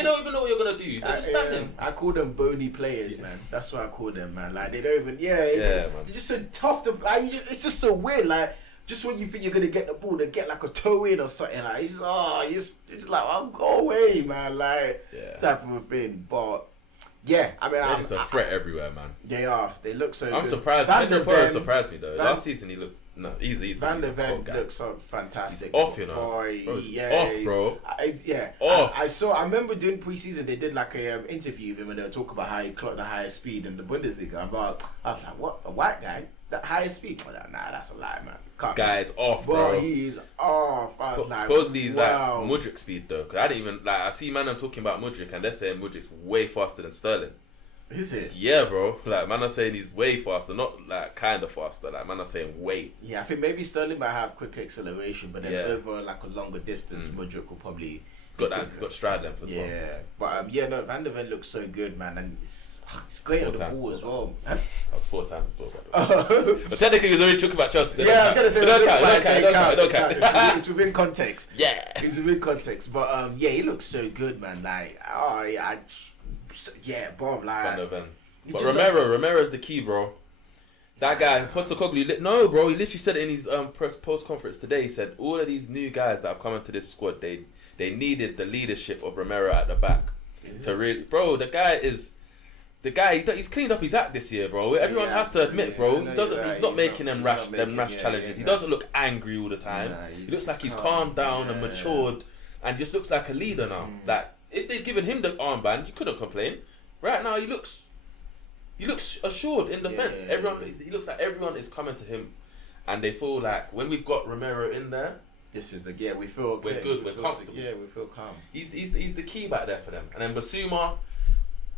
don't even know what you're gonna do. They're just standing. I call them bony players, man. That's what I call them, man. Like they don't even. They're just so tough to. Like it's just so weird. Like just when you think you're gonna get the ball, they get like a toe in or something. Like you're just like, oh, go away, man. Like type of a thing. But yeah, I mean, they're just a threat everywhere, man. They are. They look so. I'm surprised. Pedro Porro surprised me though. Last season he looked. No, easy. Van der Ven looks so fantastic. He's off, you know. Boy, off, bro. Off. I remember doing pre-season. They did like a interview with him, and they were talking about how he clocked the highest speed in the Bundesliga. I was like, what? A white guy? That highest speed? Nah, that's a lie, man. Guy's off, bro. He is off. Supposedly he's like Mudryk speed though. Cause I didn't even I see man talking about Mudryk, and they're saying Mudryk's way faster than Sterling. Is it? Yeah, bro. Like, man are saying he's way faster, not like kind of faster. Like, man are saying way. Yeah, I think maybe Sterling might have quick acceleration, but then over like a longer distance, Mudryk will probably. He's got stride length as well. Yeah, but no, Van der Ven looks so good, man, and it's great on the ball as well. Huh? That was 4 times as well, but technically, he was already talking about Chelsea. Yeah, I was gonna say don't count. It's within context. Yeah, it's within context. But he looks so good, man. Like, bro, like. But Romero's the key, bro. That guy, Postecoglou, no, bro, he literally said it in his post conference today. He said all of these new guys that have come into this squad, they needed the leadership of Romero at the back to really, bro. The guy, he's cleaned up his act this year, bro. Everyone has to admit, bro. He's not making them rash challenges. He doesn't look angry all the time. He looks like he's calmed down and matured, and just looks like a leader now. Like if they'd given him the armband, you couldn't complain. Right now, he looks assured in defense. He looks like everyone is coming to him, and they feel like when we've got Romero in there, this is we feel okay. We're good. We're comfortable. We feel calm. He's the key back there for them. And then Basuma,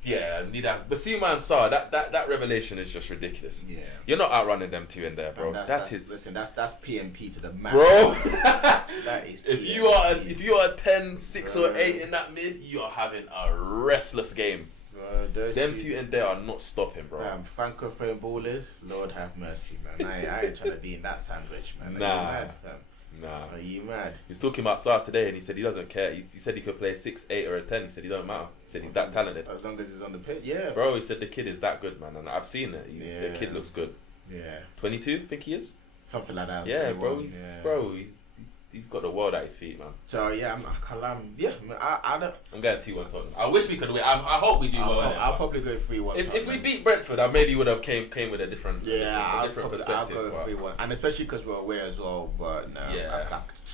Basuma and Sarr. That revelation is just ridiculous. Yeah, you're not outrunning them two in there, bro. That's that's PMP to the max, bro. That is. If you are 10, 6 or 8 in that mid, you are having a restless game. Them two in there are not stopping, bro. Francophone ballers, Lord have mercy, man. I ain't trying to be in that sandwich, man. Nah. Are you mad, fam? Nah. Are you mad? He was talking about Sarr today, and he said he doesn't care. He said he could play 6, 8 or a 10. He said he don't matter. He said he's that talented. As long as he's on the pitch, yeah. Bro, he said the kid is that good, man. And I've seen it. The kid looks good. Yeah. 22, I think he is. Something like that. Yeah, 21, bro. he's got the world at his feet, man. So yeah, I don't. I'm going 2-1 Tottenham. I wish we could win. I hope we do well. I'll probably go 3-1. If we beat Brentford, I maybe would have came with a different perspective. I'll go 3-1, and especially because we're away as well. But no,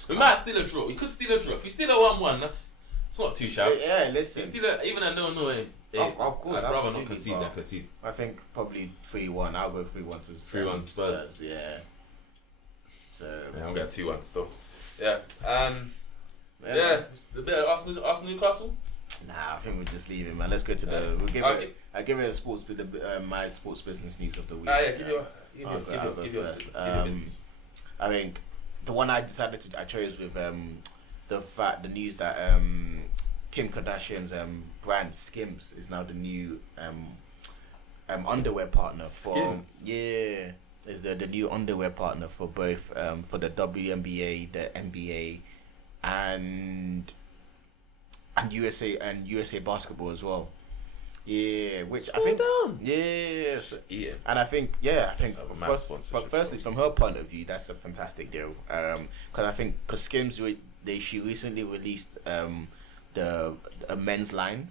we might steal a draw. We could steal a draw. If we steal a 1-1, it's not too sharp. Yeah, listen. If we steal even a 0-0. Of course, I'd rather not concede than concede. I think probably 3-1. I'll go 3-1 to 3-1 Spurs. Yeah. So I'm going 2-1 still. Yeah. A bit of Arsenal Newcastle. Nah, I think we'll just leave it, man. Let's go to the. I give it a sports my sports business news of the week. Give your business. I think the one I chose with the news that Kim Kardashian's brand Skims is now the new underwear partner for Skims? is the new underwear partner for both for the WNBA, the NBA, and USA basketball as well. Yeah, which I think and I think firstly from her point of view that's a fantastic deal. Because Skims she recently released a men's line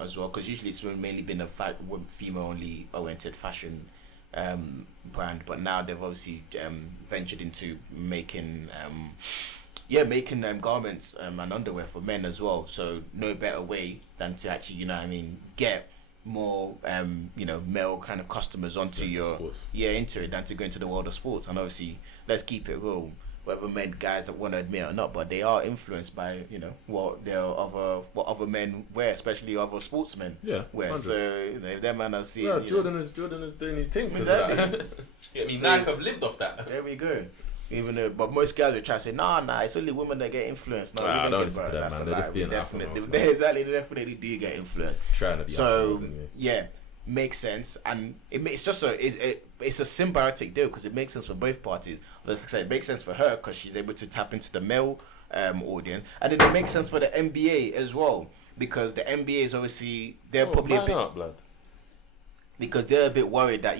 as well, because usually it's mainly been a female only oriented fashion brand, but now they've obviously ventured into making garments and underwear for men as well. So no better way than to actually get more male kind of customers onto into it than to go into the world of sports. And obviously, let's keep it real, whether guys that want to admit it or not, but they are influenced by what other men wear, especially other sportsmen wear. 100. So if them man are seeing, Jordan is doing his thing. Exactly. Nike have lived off that. There we go. Even though, but most guys will try to say, nah, it's only women that get influenced. No, I don't listen to that, man. They're just being Exactly, they definitely do get influenced. Trying to be so makes sense, and it's a symbiotic deal because it makes sense for both parties. Like I said, it makes sense for her because she's able to tap into the male audience, and then it makes sense for the NBA as well, because the NBA is obviously because they're a bit worried that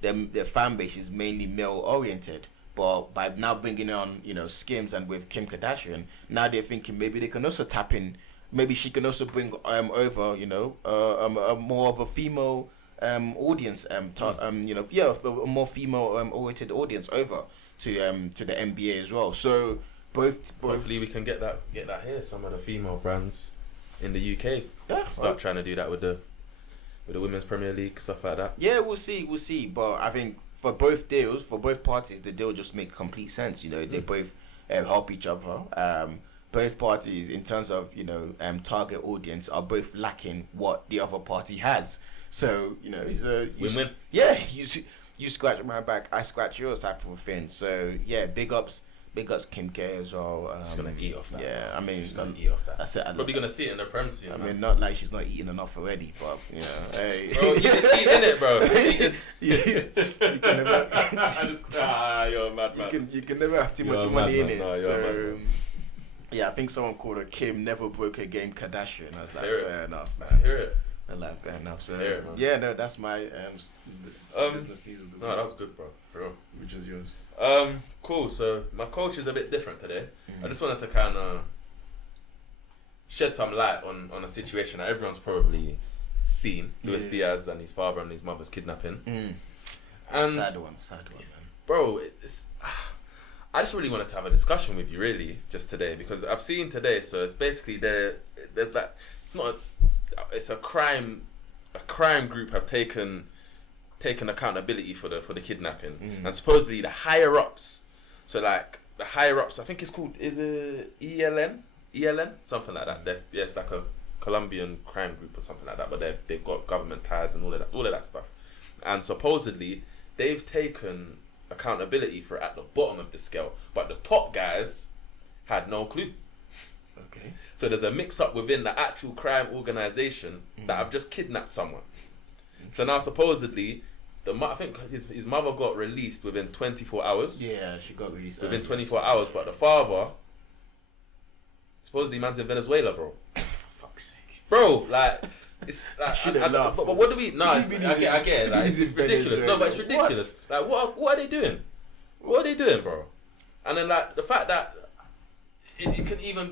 their fan base is mainly male oriented. But by now bringing on Skims and with Kim Kardashian, now they're thinking maybe they can also tap in. Maybe she can also bring over a more of a female audience a more female oriented audience over to the NBA as well. So both hopefully we can get that here. Some of the female brands in the UK start trying to do that with the Women's Premier League, stuff like that. Yeah, we'll see. But I think for both parties, the deal just make complete sense. They both help each other. Both parties, in terms of target audience, are both lacking what the other party has. So it's a win-win. Yeah, you scratch my back, I scratch yours type of thing. So yeah, big ups Kim K as well. She's gonna eat off that. Yeah, I mean, she's gonna eat off that. That's it. Probably gonna see it in the Prem soon. I mean, not like she's not eating enough already, but hey. Bro, you just eat in it, bro. You can never. You're a mad man. You can never have too much money in it. So yeah, I think someone called her Kim never broke a game Kardashian. I was like, fair enough, man. Hear it. I like fair enough. So hear it, man. yeah, no, that's my business news of the week. No, that was good, bro. For real. Which was yours? Cool. So my coach is a bit different today. I just wanted to kind of shed some light on a situation that everyone's probably seen. Luis Diaz and his father and his mother's kidnapping. And sad one, man. Bro, I just really wanted to have a discussion with you, really, just today, because I've seen today. So it's basically there's that. It's a crime. A crime group have taken accountability for the kidnapping, and supposedly the higher ups. So like the higher ups, I think it's called, is it ELN, something like that. It's like a Colombian crime group or something like that. But they've got government ties and all of that stuff. And supposedly they've taken accountability for at the bottom of the scale, but the top guys had no clue. Okay. So there's a mix-up within the actual crime organization that have just kidnapped someone. So now supposedly, I think his mother got released within 24 hours. Yeah, she got released within 24 hours, but the father, supposedly man's in Venezuela, bro. For fuck's sake. Bro, like, it's like, laugh, but what do we? No, I get it. Like, it's ridiculous. No, but it's ridiculous. What? Like, what are they doing? What are they doing, bro? And then like the fact that it can even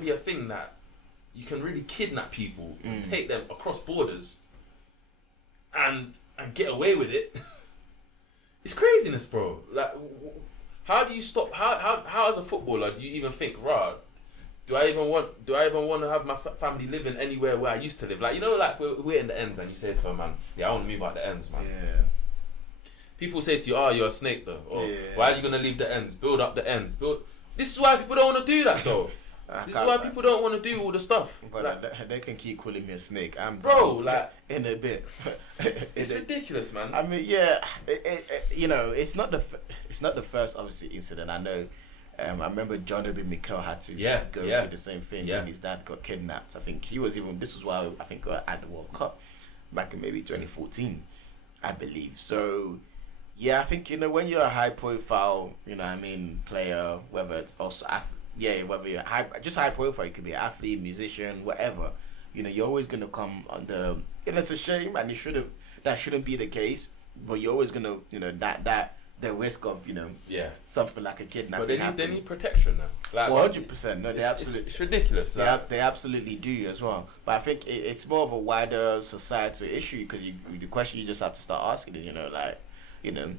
be a thing that you can really kidnap people, and take them across borders, and get away with it. It's craziness, bro. Like, how do you stop? How as a footballer do you even think, rah? Do I even want to have my family living anywhere where I used to live? Like, you know, like if we're in the ends and you say to a man, yeah, I want to move out the ends, man. Yeah. People say to you, oh, you're a snake though. Or why are you gonna leave the ends? Build up the ends. This is why people don't want to do that though. This is why people don't want to do all the stuff. But like, they can keep calling me a snake. Bro, like in a bit. It's ridiculous, man. I mean, yeah, you know, it's not the first obviously incident. I know. I remember John Obi Mikel had to go through the same thing when his dad got kidnapped. I think he was this was why I think at the World Cup back in maybe 2014, I believe. So yeah, I think, you know, when you're a high profile, you know what I mean, player, whether it's also whether you're high profile, you could be an athlete, musician, whatever, you know, you're always gonna come under, and it's a shame, and that shouldn't be the case, but you're always gonna, you know, that the risk of, you know, something like a kidnapping. But they need protection now. Like, 100%. No, they absolutely. It's ridiculous. They absolutely do as well. But I think it's more of a wider societal issue, because the question you just have to start asking is, you know, like, you know,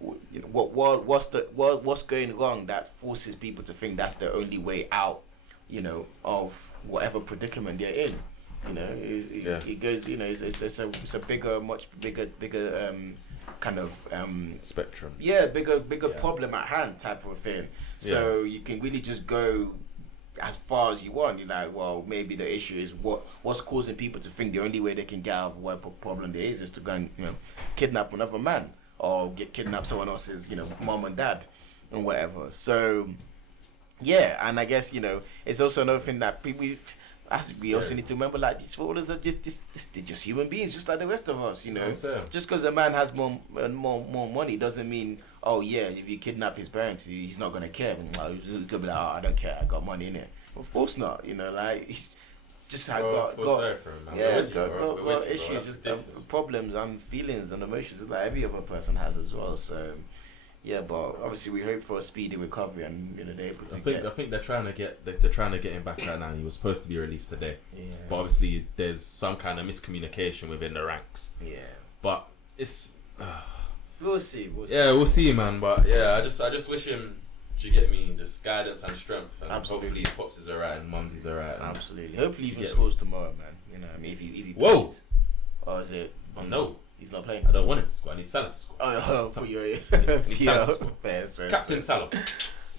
what's going wrong that forces people to think that's the only way out, you know, of whatever predicament they're in. You know, it goes. You know, it's a bigger, much bigger kind of spectrum. Yeah, bigger problem at hand type of thing. So you can really just go as far as you want. You're like, well, maybe the issue is what's causing people to think the only way they can get out of whatever problem there is to go and, you know, kidnap another man or kidnap someone else's, you know, mom and dad and whatever. So yeah, and I guess, you know, it's also another thing that we also need to remember, like, these footballers are they're just human beings, just like the rest of us, you know. Just because a man has more money doesn't mean, oh yeah, if you kidnap his parents, he's not gonna care. He's gonna be like, oh, I don't care, I got money in it. Of course not, you know. Like, he's just got issues, just problems and feelings and emotions like every other person has as well. So yeah, but obviously we hope for a speedy recovery, and, you know, they're able to I think they're trying to get him back right now. He was supposed to be released today. Yeah. But obviously there's some kind of miscommunication within the ranks. Yeah. But it's we'll see. Yeah, we'll see, man. But yeah, I just wish him, do you get me, just guidance and strength, and hopefully his pops is alright and mumsy's alright. Absolutely. Hopefully he scores tomorrow, man. You know what I mean? If he Whoa. plays. Or is it? No. He's not playing. I don't want him to score. I need Salah to score. For your need Salah to score. Captain Salah.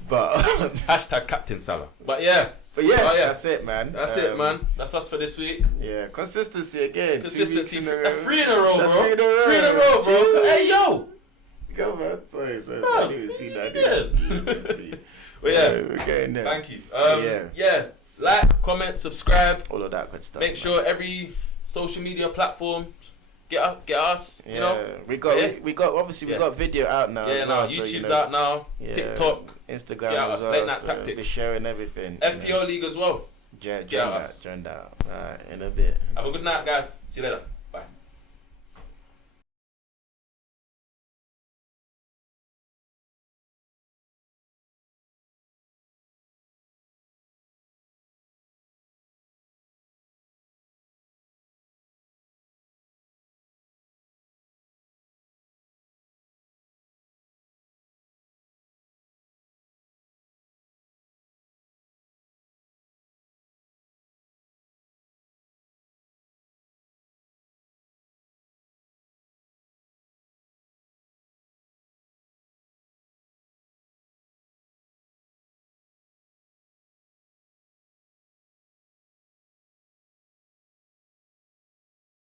But hashtag Captain Salah. But yeah, that's it, man. That's it, man. That's us for this week. Yeah, consistency again. Consistency. That's 3 in a row, bro. That's 3 in a row. 3 in a row, bro. Hey, yo. Go, man. Sorry. No, I didn't even see that. Well, yeah. We're getting there. Thank you. Yeah. Like, comment, subscribe. All of that good stuff. Make sure every social media platform get us. You know. We got video out now. Yeah, now YouTube's out now. TikTok, Instagram as well. Late Night Tactics. We're sharing everything. FPO League as well. Join that. In a bit. Have a good night, guys. See you later.